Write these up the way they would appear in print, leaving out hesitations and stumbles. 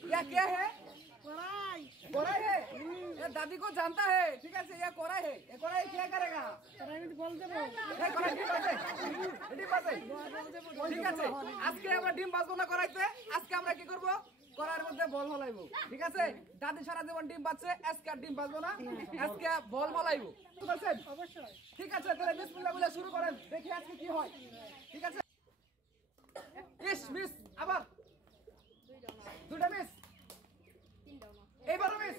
क्या क्या है? कोराई है। ये दादी को जानता है, ठीक है? ये कोराई है। ये कोराई क्या करेगा? कोराई ডিম আছে। ঠিক আছে, আজকে আমরা ডিম বাজবো না করাইতে। আজকে আমরা কি করব? করার মধ্যে বল ফলাইবো, ঠিক আছে? দাদি সারা জীবন ডিম বাজছে, আজকে আর ডিম বাজবো না, আজকে বল ফলাইবো, ঠিক আছে? অবশ্যই। ঠিক আছে, তাহলে বিসমিল্লাহ বলে শুরু করেন, দেখি আজকে কি হয়, ঠিক আছে? ইস মিস, আবার দুইটা মিস, এইবারও মিস।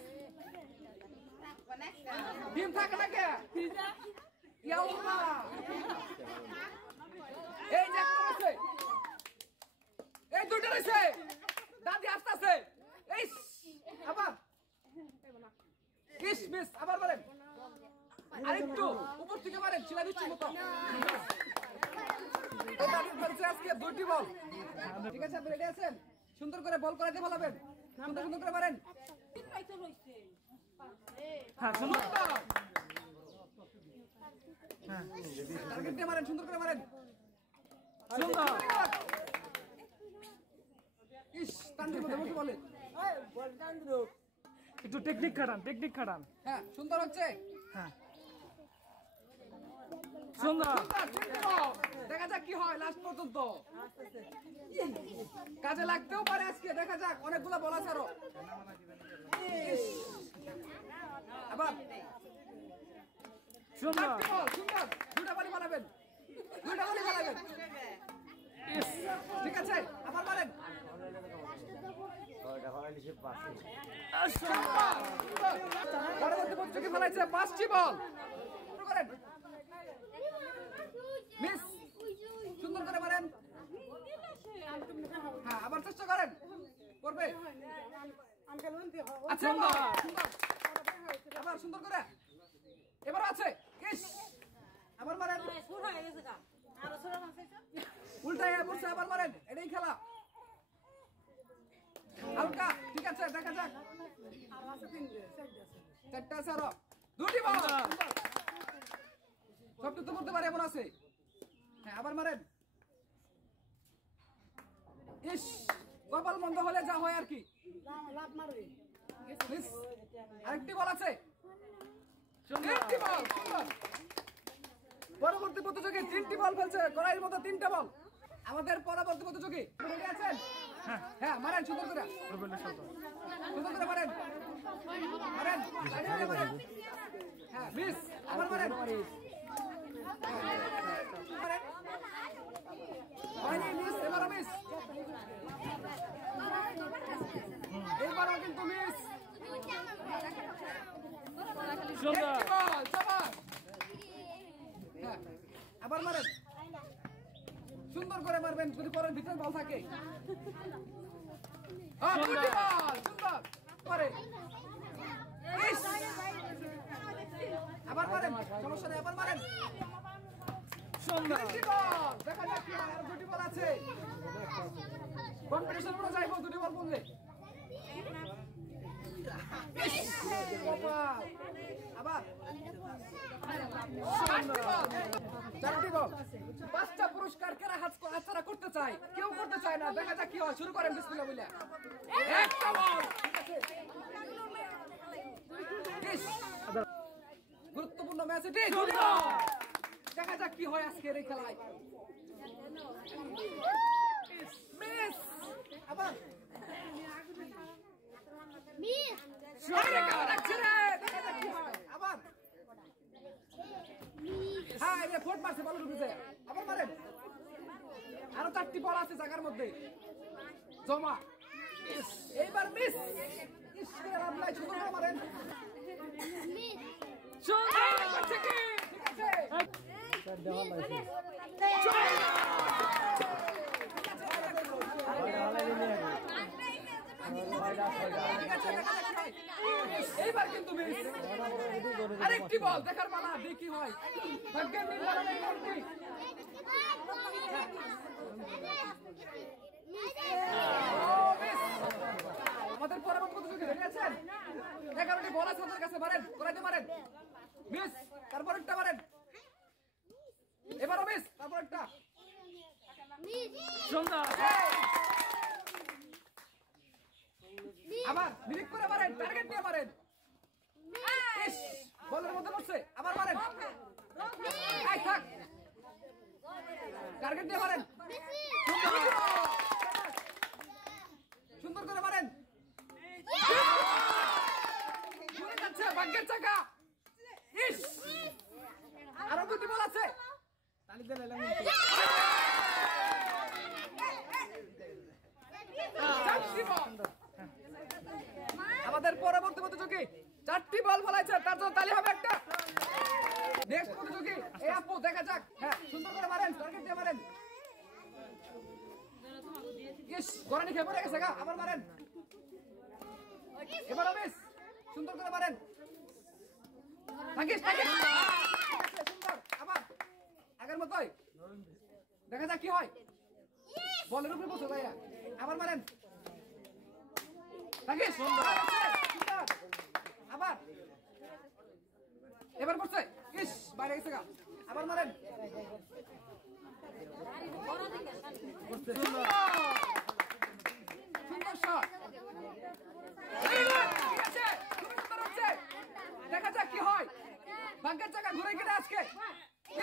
ডিম থাকে না কে? ইয়া আল্লাহ, এই যে একটা আছে, এই দুইটা রয়েছে, দাদি আসতেছে, এই আবার ইস মিস, আবার বলেন, আরেকটু উপর থেকে মারেন, ছিলা দিচ্ছি মতো। দাদি বলছে আজকে দুটি বল, ঠিক আছে? আপনি রেডি আছেন? সুন্দর করে বল করাইতে বলাবেন, সুন্দর সুন্দর করে মারেন। হ্যাঁ সুন্দর, হ্যাঁ টার্গেট দিয়ে মারেন, সুন্দর করে মারেন, সুন্দর। ইস তান্ডি মতো মুখে বলে, এই বল টান্ডি দাও, একটু টেকনিক খাটান। হ্যাঁ সুন্দর হচ্ছে, হ্যাঁ সুন্দর। দেখা যাক কি হয় লাস্ট পর্যন্ত, কাজে লাগতেও পারে আজকে, দেখা যাক। অনেকগুলো বল আছে আরো, আবার সুন্দর সুন্দর, দুটা বলই বানাবেন, দুটা বলই বানাবেন, ঠিক আছে? আবার মারেন, পরবর্তী প্রতিযোগী ফেলাইছে 5টি বল, শুরু করেন। মিস, সুন্দর করে মারেন, হ্যাঁ আবার চেষ্টা করেন, করবে। আচ্ছা আবার সুন্দর করে, এবার আছে, ইস আবার মারেন, উল্টায় বসে আবার মারেন, এটাই খেলা। হালকা, ঠিক আছে, দেখা যাক। চারটা আছে আরো, দুটি বল, সবটু তো করতে পারে, এমন আছে। হ্যাঁ আবার মারেন, ইস কপাল মন্দ হলে যা হয় আর কি। আরেকটি বল আছে, পরবর্তী প্রতিযোগী 3টি বল ফেলছে, কড়াইয়ের মতো 3টা বল। আমাদের পরবর্তী প্রতিযোগী রেডি আছেন? হ্যাঁ মারেন, সুন্দর করে, সুন্দর করে মারেন, মারেন, হ্যাঁ মিস, আবার মারেন, মিস, এবারও মিস, এইবারও কিন্তু মিস। আবার মারেন, সুন্দর করে মারবেন, যদি পরের ভিতরে বল থাকে। সুন্দর করে, আবার মারেন, সমস্যা নেই, আবার মারেন, সুন্দর। দেখা যাক কি হয়, আর 2টি বল আছে, কম্পিটিশন পুরো যাইব 2টি বল বললে। আবার 4টি বল, 5টা পুরস্কার কারা হাতছাড়া করতে চায়? কেউ করতে চায় না, দেখা যাক কি হয়। শুরু করেন বিসমিল্লাহ বলে, একটা বল, গুরুত্বপূর্ণ ম্যাচ এটি, দেখা যাক কি হয় আজকের এই খেলায়। মিস, আবার মিস, আবার হ্যাঁ এটা ফোট মারছে, বল ঢুকেছে, আবার মারেন। আরো 4টি বল আছে জায়গার মধ্যে জমা, এইবার মিস, সুন্দর করে মারেন, এইবার কিন্তু মিস। আরেকটি বল, দেখার পালা, দেখি হয়। ভাগ্যের নির্ধারণ এই বলটি, আমাদের পরবর্তী প্রতিযোগী রেডি আছেন? 11টি বল আছে আমাদের কাছে, মারেন, করাইতে মারেন, মিস, তারপর একটা মারেন, এবারও মিস, তারপর একটা সুন্দর। আবার মিনিট করে মারেন, টার্গেট নিয়ে মারেন। ইস, বলের মধ্যে পড়ছে, আবার মারেন। আই থাক, টার্গেট নিয়ে মারেন। সুন্দর করে মারেন। ঘুরে যাচ্ছে ভাগ্যের চাকা। ইস, আরো দুটি বল আছে। আমাদের পরবর্তী প্রতিযোগী 4টি বল ফলাইছে, তার জন্য তালি হবে একটা। নেক্সট প্রতিযোগী এই আপু, দেখা যাক। হ্যাঁ, সুন্দর করে মারেন, টার্গেট দিয়ে মারেন। ইস, গড়ানি খেয়ে পড়ে গেছে গা, আবার মারেন। এবার মিস, সুন্দর করে মারেন। থাকিস, থাকিস। সুন্দর, আবার আগের মতোই। দেখা যাক কি হয়। বলের উপরে বসে ভাইয়া, আবার মারেন। থাকিস, সুন্দর, আবার এবার পড়ছে। ইস, বাইরে গেছে গা, আবার মারেন। সুন্দর শট। ঠিক আছে, খুবই সুন্দর হচ্ছে। দেখা যাক কি হয়। ভাগ্যের চাকা ঘুরে গেলে আজকে।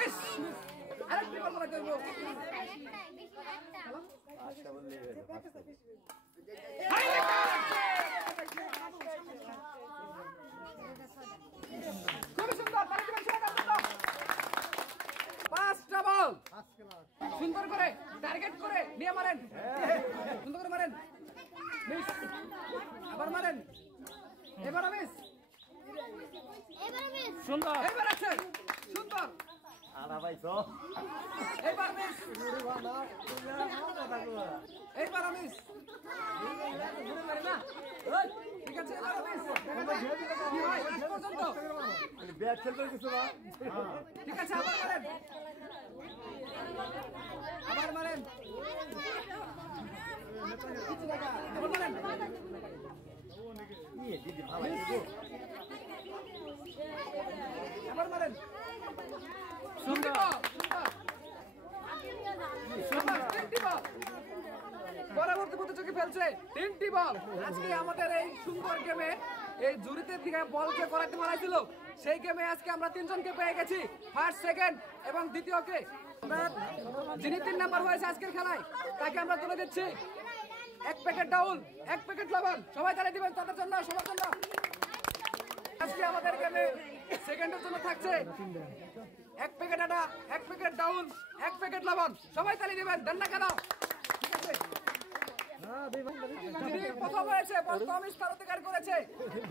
ইস, আরেকটি বল মারতে হইব। খুবই সুন্দর, পাঁচটা বল সুন্দর করে টার্গেট করে নিয়ে মারেন। সুন্দর করে মারেন। মিস, আবার মারেন। এবার মিস, সুন্দর, এবার আছে সুন্দর। এইবার মিস, এইবার মিস। ঠিক আছে, এবার মিস। কি হয় আজ পর্যন্ত? ব্যাট খেলতে কিছু না। ঠিক আছে, আবার মারেন, আবার মারেন। আবার মারেন। আবার মারেন। সুন্দর, পরবর্তী প্রতিযোগী ফেলছে 3টি বল। আজকে আমাদের এই সুন্দর গেমে এই জুরিতে থেকে বলকে করাতে মারাইছিল, সেই গেমে আজকে আমরা 3 জনকে পেয়ে গেছি, ফার্স্ট, সেকেন্ড এবং দ্বিতীয়কে। যিনি 3 নাম্বার হয়েছে আজকের খেলায়, তাকে আমরা তুলে দিচ্ছি 1 প্যাকেট ডাউল, 1 প্যাকেট লবণ। সবাই তালে দিবেন তাদের জন্য, সবার জন্য। আজকে আমাদের গেমে সেকেন্ডের জন্য থাকছে 1 প্যাকেট আটা, 1 প্যাকেট ডাউল, 1 প্যাকেট লবণ। সবাই তালি দিবেন, দেন না কেন? ঠিক আছে, যিনি প্রথম হয়েছে, প্রথম স্থান অধিকার করেছে,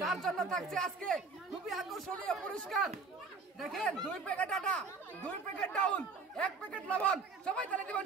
তার জন্য থাকছে আজকে খুবই আকর্ষণীয় পুরস্কার। দেখেন, 2 প্যাকেট আটা, 2 প্যাকেট ডাউল, 1 প্যাকেট লবণ। সবাই তালি দিবেন।